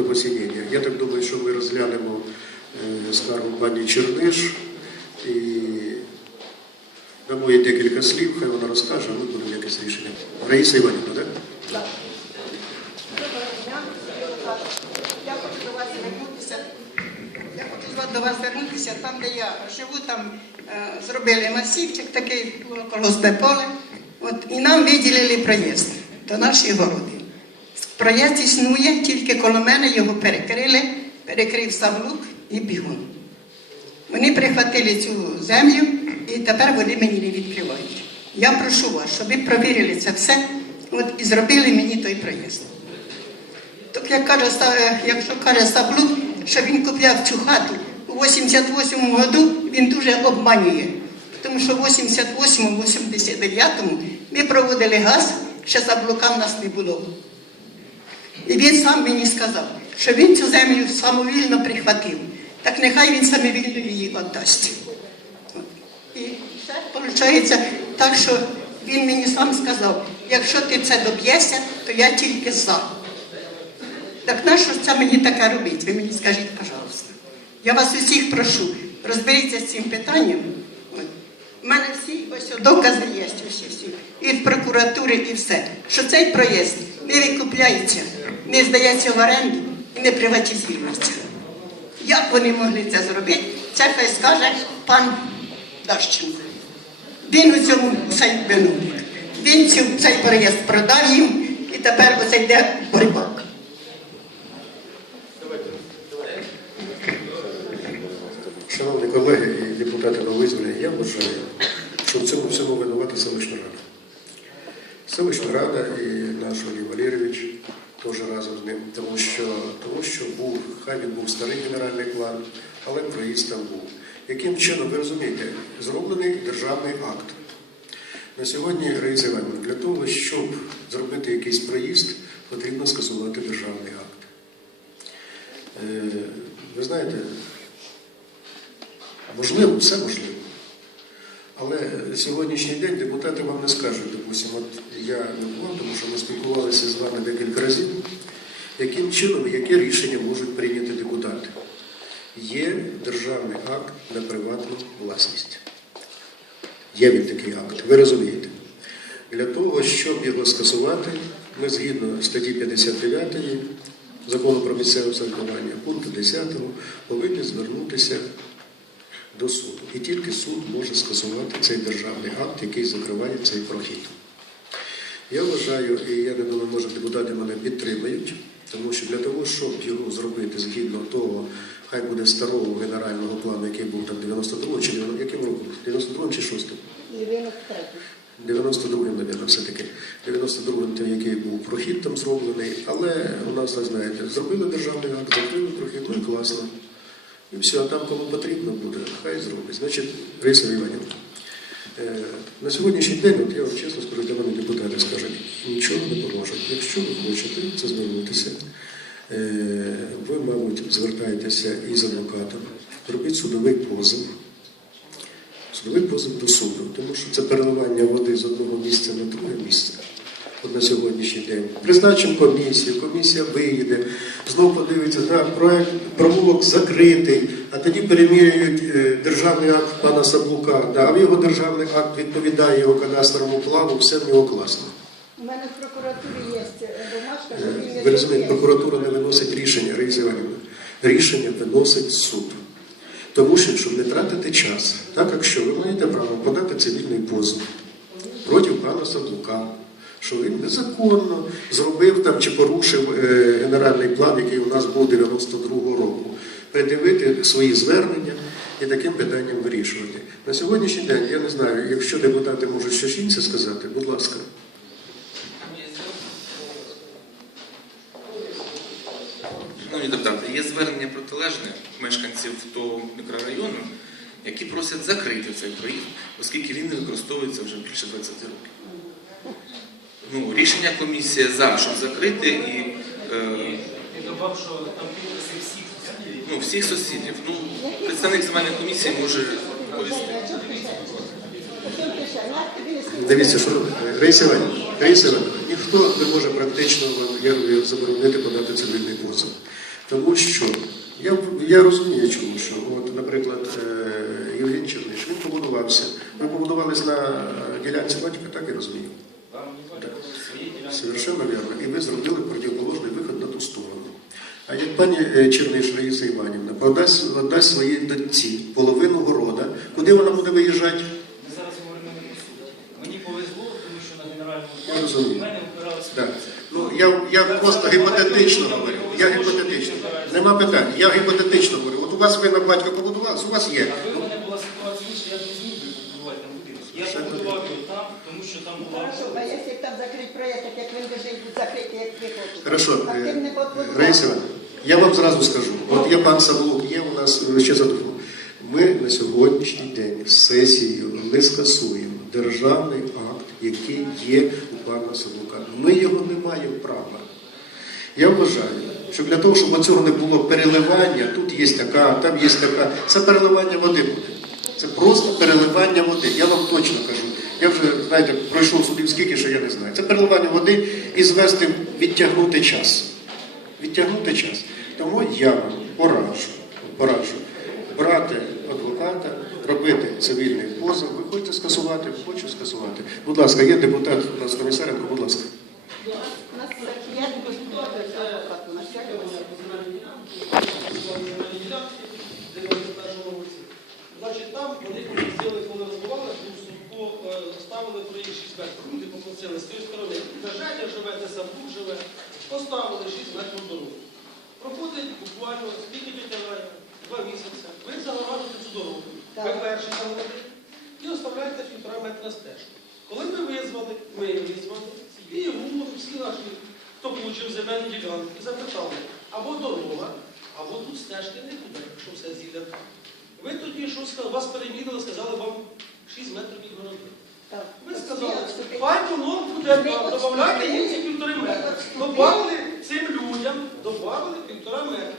до посінення. Я так думаю, що ми розглянемо е, скаргу пані Черниш і дамо їй декілька слів, хай вона розкаже, а ми будемо якесь рішення. Раїса Іванівна, так? Дня. Я хочу до вас звернутися. Там, де я живу, там е, зробили масивчик, такий колосне поле. От, і нам виділили проїзд до нашої городи. Проїзд існує, тільки коло мене його перекрили, перекрив Савлук і бігун. Вони прихватили цю землю і тепер вони мені не відкривають. Я прошу вас, щоб ви провірили це все от, і зробили мені той проїзд. Так як каже, якщо каже Саблук, що він купляв цю хату у 88-му году, він дуже обманює. Тому що в 88-му, 89-му ми проводили газ, ще Саблука в нас не було. І він сам мені сказав, що він цю землю самовільно прихватив. Так нехай він самовільно її віддасть. І все виходить так, що він мені сам сказав, якщо ти це доб'єшся, то я тільки за. Так нащо це мені таке робить? Ви мені скажіть, пожалуйста. Я вас усіх прошу, розберіться з цим питанням. У мене всі ось докази є, усі всі. І в прокуратури, і все. Що цей проїзд не викупляється, не здається в оренду і не приватизується. Як вони могли це зробити? Це хай скаже пан Дащенко. Він у цьому цей винувник. Він цей проїзд продав їм і тепер оце йде боротьба. Шановні колеги і депутати новозвані, я вважаю, що в цьому всьому винувата селищна рада. Селищна рада і наш Олій Валерійович ним, тому що, тому що був, хай він був старий генеральний план, але проїзд там був. Яким чином, ви розумієте, зроблений державний акт. На сьогодні, Раїса Іванівна, для того, щоб зробити якийсь проїзд, потрібно скасувати державний акт. Е, Ви знаєте, Можливо, все можливо. Але сьогоднішній день депутати вам не скажуть, допустимо, от я не був, тому що ми спілкувалися з вами декілька разів, яким чином, яке рішення можуть прийняти депутати. Є державний акт на приватну власність. Є він такий акт, ви розумієте. Для того, щоб його скасувати, ми згідно статті 59 закону про місцеве самоврядування, пункту 10 повинні звернутися до суду. І тільки суд може скасувати цей державний акт, який закриває цей прохід. Я вважаю, і я не думаю, може депутати мене підтримають, тому що для того, щоб його зробити згідно того, хай буде старого генерального плану, який був там 92 чи 90 яким роком? 92 чи 6 92-м, мабуть, все-таки. 92-м, той, який був прохід там зроблений, але у нас, так знаєте, зробили державний акт, закрили прохід, ну і класно. І все, а там кому потрібно буде, хай зробить. Значить, Раїса Іванівна, е, на сьогоднішній день, от я вам чесно скажу, для мене депутати скажуть, нічого не поможуть. Якщо ви хочете це звернутися, е, ви, мабуть, звертаєтеся із адвокатом, робіть судовий позов. Судовий позов до суду, тому що це переливання води з одного місця на друге місце. На сьогоднішній день. Призначимо комісію, комісія виїде, знову подивиться, да, проект промовок закритий, а тоді перемірюють е, державний акт пана Саблука, да, а його державний акт відповідає його кадастровому плану, все в нього класно. У мене в прокуратурі є що він не Ви розумієте, прокуратура не виносить рішення, Раїса Іванівна. Рішення виносить суд. Тому що, щоб не тратити час, так якщо ви маєте право подати цивільний позов проти пана Садлука, що він незаконно зробив там чи порушив е, генеральний план, який у нас був 92-го року, придивити свої звернення і таким питанням вирішувати. На сьогоднішній день я не знаю, якщо депутати можуть щось інше сказати, будь ласка. Шановні депутати, є звернення протилежне мешканців того мікрорайону, які просять закрити цей проїзд, оскільки він не використовується вже більше 20 років. Ну, рішення комісії за, щоб закрити і е, Ти додав, що там підписи всіх сусідів. ну, всіх сусідів. Ну, представник земельної комісії може відповісти. Дивіться, що Раїса Іванівна, Раїса Іванівна, ніхто не може практично вам я заборонити подати цивільний позов. Тому що я, я розумію, чому що. От, наприклад, е, Євген Черниш, він побудувався. Ви побудувались на ділянці батька, так я розумію. Вам не бачите свої ділянки. Совершенно вірно. І ви зробили противоположний виход на ту сторону. А як пані е, Черниш Раїса Іванівна продасть, віддасть своїй дочці половину города, куди вона буде виїжджати? Ми зараз говоримо не про суд. Мені повезло, тому що на генеральному плані в мене впиралися Так. Ну, я, я просто гіпотетично говорю. Я гіпотетично. Нема питань. Я гіпотетично говорю. От у вас ви на батька побудували, у вас є. Аби в мене була ситуація інша, я б не зміг би побудувати там будинок. Я Ще побудував його там, тому що там була Хорошо, а якщо там закрити проєкт, як він лежить, закриті, як ви хочете. Хорошо, А е, тим не побудували. Раїса Іванівна, я вам зразу скажу. От є пан Савлук, є у нас е, ще задумав. Ми на сьогоднішній день сесією не скасуємо державний акт, який є у пана Савлука. Ми його не маємо права. Я вважаю, що для того, щоб цього не було переливання, тут є така, там є така, це переливання води буде. Це просто переливання води. Я вам точно кажу. Я вже, знаєте, пройшов судів скільки, що я не знаю. Це переливання води і звести, відтягнути час. Відтягнути час. Тому я пораджу, пораджу брати адвоката, робити цивільний позов. Ви хочете скасувати, хочу скасувати. Будь ласка, є депутат у нас Комісаренко, будь ласка. Значить, там вони попросили, коли розбивали, по, е, ставили проїзд 6 метрів. Люди попросили з тієї сторони. Держання живе, де Савбук живе, поставили 6 метрів дороги. Проходить буквально скільки підтягає? Два місяці. Ви загоражуєте цю дорогу. Ви Так. перші заводите і оставляєте півтора метра стежку. Коли ми визвали, ми визвали, і гумор, всі наші, хто получив земельну ділянку, запитали, або дорога, або тут стежки не буде, якщо все зілля. Ви тоді що сказали, вас перемірили, сказали вам 6 метрів від городи. Ви сказали, хай воно буде відступили. їм ці півтори метри. Добавили цим людям, добавили півтора метра.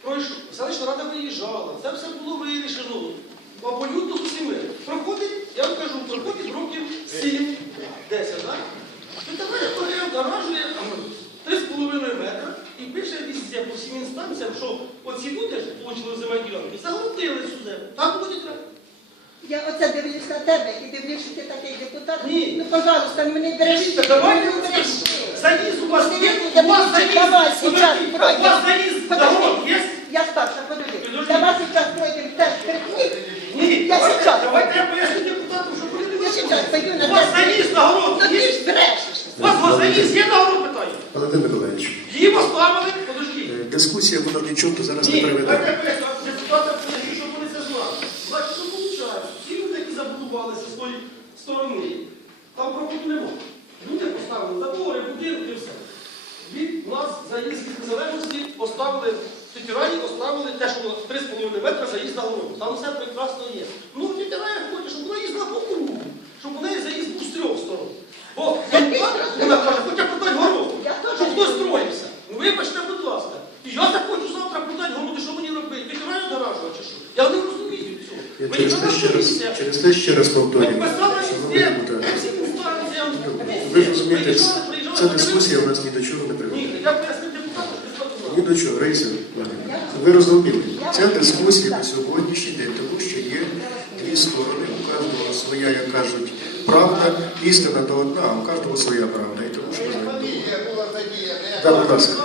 Пройшов, селищна рада виїжджала, це все було вирішено. Або з усіми. Проходить, я вам кажу, проходить років 7, 10, так? І тепер гаражує три з половиною метра і пише візде по всім інстанціям, що оці люди ж отримали земельні ділянки, загородили цю землю. Так буде треба. Я оце дивлюсь на тебе і дивлюсь, що ти такий депутат. Ні. Ну, пожалуйста, ну не бережіть. Давайте ну. Заїзд у вас є? У вас заїзд? давай, Подожди, сейчас У вас заїзд на город є? Я старша, подожди. Подожди. Давай сейчас пройдем тест переход. Ні. Я Давайте- сейчас. Давайте я поясню депутатам, що не Я сейчас пойду на У вас тест. заїзд на город Ну ти є? ж брешеш. У вас заїзд є на город питання? Валентин Миколаївич, Її поставили, подожди. е, дискусія вона нічого зараз не Ні, приведе. давайте я поясню, а депутатам поясню, щоб вони це знали. Значить, що виходить? Ті люди, які забудувалися з тої сторони, там проходу немає. Люди поставили забори, будинки, все. Від нас заїзд від незалежності поставили тітіраї, поставили те, що 3,5 метра заїзд на город. Там все прекрасно є. Ну, тітірая хоче, щоб вона їздила по кругу, щоб у неї заїзд був з трьох сторон. Бо вона каже, хоча продати город, щоб хтось строївся. Ну вибачте, будь ласка. І я так хочу завтра продати городи, що мені робити? Тітіраю гаражу, чи що? Я не розумію цього. Через те ще раз повторюю, Підписали шановні везде, депутати. всім інстанціям. Ви приїжджали, ця дискусія у нас ні до чого не приведе. Ні, до чого, Раїса, ви розуміли, ця дискусія на сьогоднішній день, тому що є дві сторони, у кожного своя, як кажуть, правда, істина то одна, а у кожного своя правда. І тому що. Так, будь ласка.